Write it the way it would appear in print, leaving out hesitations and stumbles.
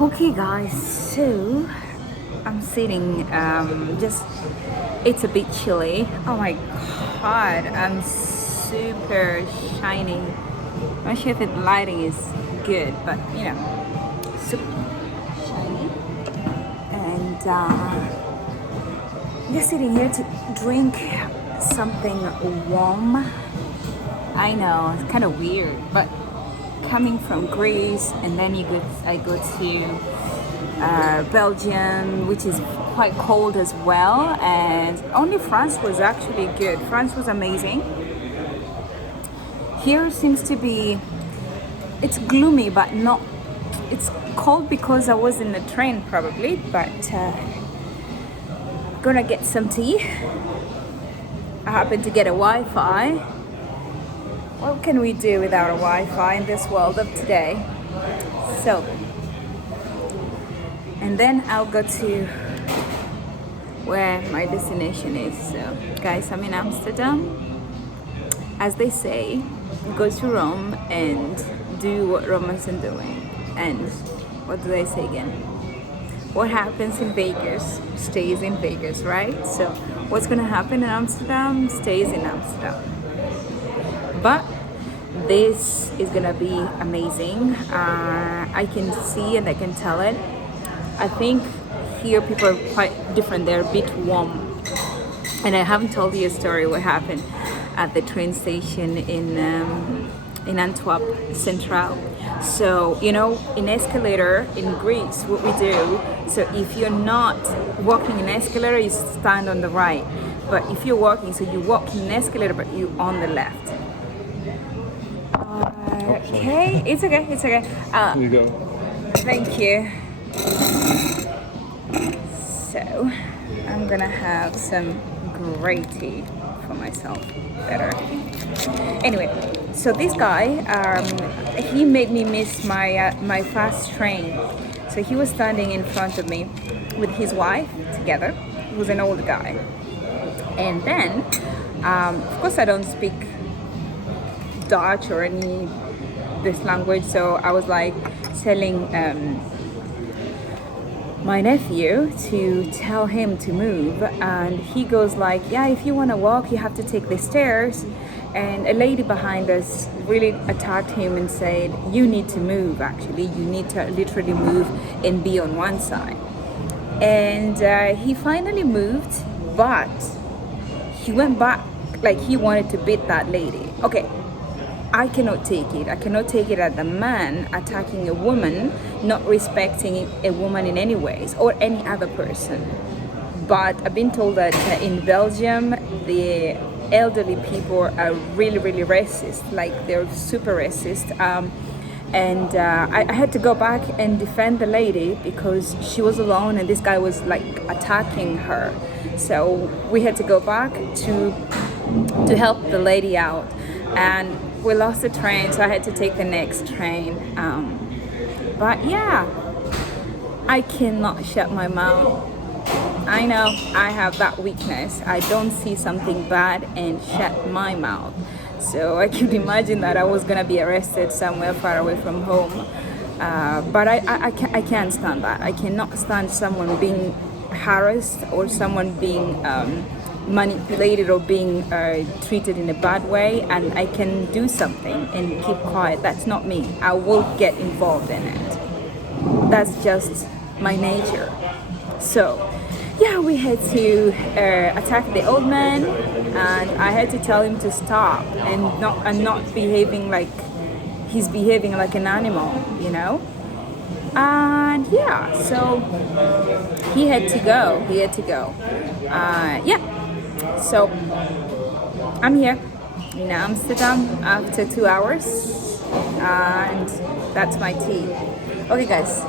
Okay guys, so I'm sitting just it's a bit chilly. Oh my god, I'm super shiny. I'm not sure if the lighting is good, but you know, super shiny. And just sitting here to drink something warm. I know, it's kind of weird, but coming from Greece and then I go to Belgium, which is quite cold as well, and only France was actually good. France was amazing. Here seems to be, it's gloomy but not, it's cold because I was in the train probably, but gonna get some tea. I happen to get a Wi-Fi. What can we do without a Wi-Fi in this world of today? So, and then I'll go to where my destination is. So, guys, I'm in Amsterdam. As they say, go to Rome and do what Romans are doing. And what do they say again? What happens in Vegas stays in Vegas, right? So, what's gonna happen in Amsterdam stays in Amsterdam. But this is gonna be amazing. I can see and I can tell it. I think here people are quite different. They're a bit warm. And I haven't told you a story what happened at the train station in Antwerp Central. So, you know, in escalator in Greece, what we do, so if you're not walking in escalator, you stand on the right. But if you're walking, so you walk in an escalator, but you're on the left. Okay, it's okay. Here you go. Thank you. So, I'm gonna have some great tea for myself. Better. Anyway, so this guy, he made me miss my fast train. So he was standing in front of me with his wife together. He was an old guy. And then, of course, I don't speak Dutch or any this language, so I was like telling my nephew to tell him to move, and he goes like, yeah, if you want to walk you have to take the stairs. And a lady behind us really attacked him and said, you need to move, actually you need to literally move and be on one side. And he finally moved, but he went back like he wanted to beat that lady. Okay, I cannot take it. I cannot take it as a man attacking a woman, not respecting a woman in any ways, or any other person. But I've been told that in Belgium, the elderly people are really, really racist. Like, they're super racist. And I had to go back and defend the lady because she was alone and this guy was like attacking her. So we had to go back to help the lady out. And we lost the train, so I had to take the next train. But yeah, I cannot shut my mouth. I know I have that weakness. I don't see something bad and shut my mouth. So I could imagine that I was gonna be arrested somewhere far away from home. But I can't stand that. I cannot stand someone being harassed or someone being manipulated or being treated in a bad way, and I can do something and keep quiet. That's not me. I will get involved in it. That's just my nature. So yeah, we had to attack the old man, and I had to tell him to stop and not behaving like he's behaving like an animal, you know. And yeah, so he had to go. Yeah. So I'm here in Amsterdam after 2 hours, and that's my tea. Okay guys,